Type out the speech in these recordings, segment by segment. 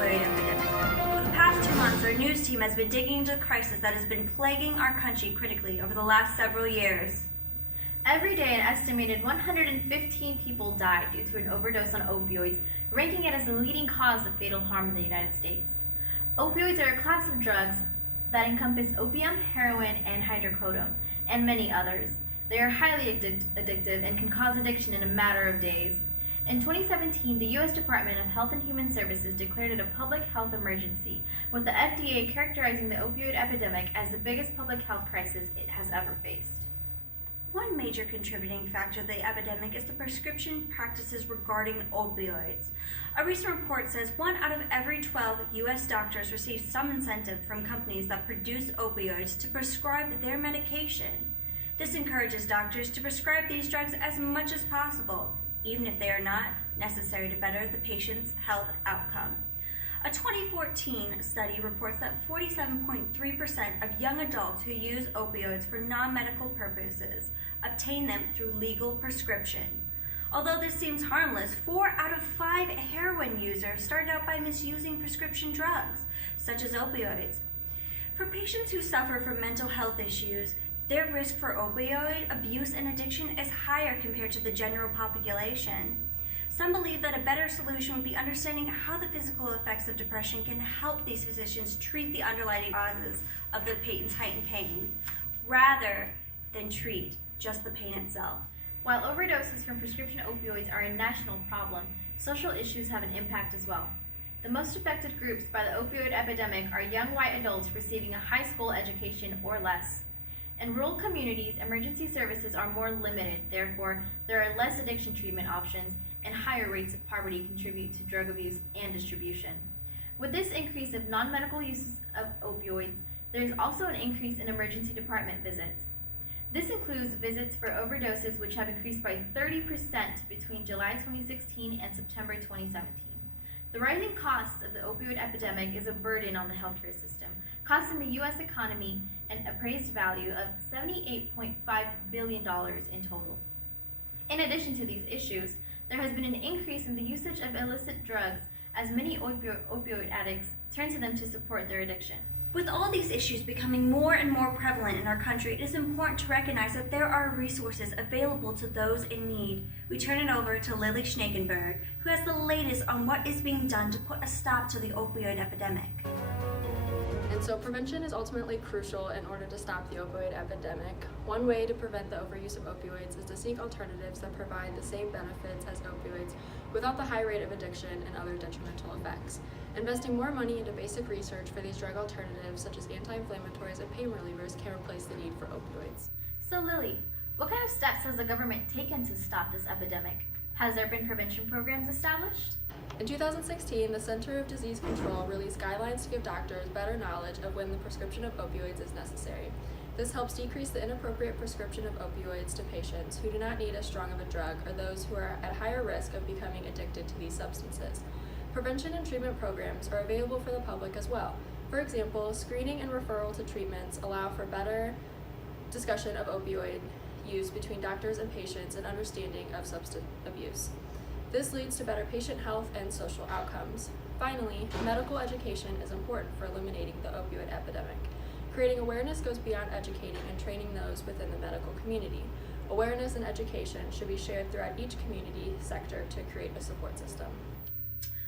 opioid epidemic. Over the past 2 months, our news team has been digging into the crisis that has been plaguing our country critically over the last several years. Every day, an estimated 115 people die due to an overdose on opioids, ranking it as the leading cause of fatal harm in the United States. Opioids are a class of drugs that encompass opium, heroin, and hydrocodone, and many others. They are highly addictive and can cause addiction in a matter of days. In 2017, the U.S. Department of Health and Human Services declared it a public health emergency, with the FDA characterizing the opioid epidemic as the biggest public health crisis it has ever faced. One major contributing factor to the epidemic is the prescription practices regarding opioids. A recent report says 1 out of every 12 U.S. doctors receive some incentive from companies that produce opioids to prescribe their medication. This encourages doctors to prescribe these drugs as much as possible, even if they are not necessary to better the patient's health outcome. A 2014 study reports that 47.3% of young adults who use opioids for non-medical purposes obtain them through legal prescription. Although this seems harmless, 4 out of 5 heroin users started out by misusing prescription drugs, such as opioids. For patients who suffer from mental health issues, their risk for opioid abuse and addiction is higher compared to the general population. Some believe that a better solution would be understanding how the physical effects of depression can help these physicians treat the underlying causes of the patient's heightened pain, rather than treat just the pain itself. While overdoses from prescription opioids are a national problem, social issues have an impact as well. The most affected groups by the opioid epidemic are young white adults receiving a high school education or less. In rural communities, emergency services are more limited, therefore, there are less addiction treatment options, and higher rates of poverty contribute to drug abuse and distribution. With this increase of non-medical uses of opioids, there is also an increase in emergency department visits. This includes visits for overdoses, which have increased by 30% between July 2016 and September 2017. The rising costs of the opioid epidemic is a burden on the healthcare system, costing the U.S. economy an appraised value of $78.5 billion in total. In addition to these issues, there has been an increase in the usage of illicit drugs as many opioid addicts turn to them to support their addiction. With all these issues becoming more and more prevalent in our country, it is important to recognize that there are resources available to those in need. We turn it over to Lily Schnakenberg, who has the latest on what is being done to put a stop to the opioid epidemic. And so prevention is ultimately crucial in order to stop the opioid epidemic. One way to prevent the overuse of opioids is to seek alternatives that provide the same benefits as opioids without the high rate of addiction and other detrimental effects. Investing more money into basic research for these drug alternatives, such as anti-inflammatories and pain relievers, can replace the need for opioids. So Lily, what kind of steps has the government taken to stop this epidemic? Has there been prevention programs established? In 2016, the Center of Disease Control released guidelines to give doctors better knowledge of when the prescription of opioids is necessary. This helps decrease the inappropriate prescription of opioids to patients who do not need as strong of a drug or those who are at higher risk of becoming addicted to these substances. Prevention and treatment programs are available for the public as well. For example, screening and referral to treatments allow for better discussion of opioid use between doctors and patients and understanding of substance abuse. This leads to better patient health and social outcomes. Finally, medical education is important for eliminating the opioid epidemic. Creating awareness goes beyond educating and training those within the medical community. Awareness and education should be shared throughout each community sector to create a support system.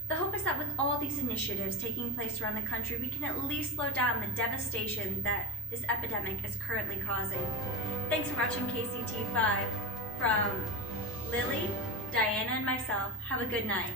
The hope is that with all these initiatives taking place around the country, we can at least slow down the devastation that this epidemic is currently causing. Thanks for watching KCT5. From Lily, Diana, and myself, have a good night.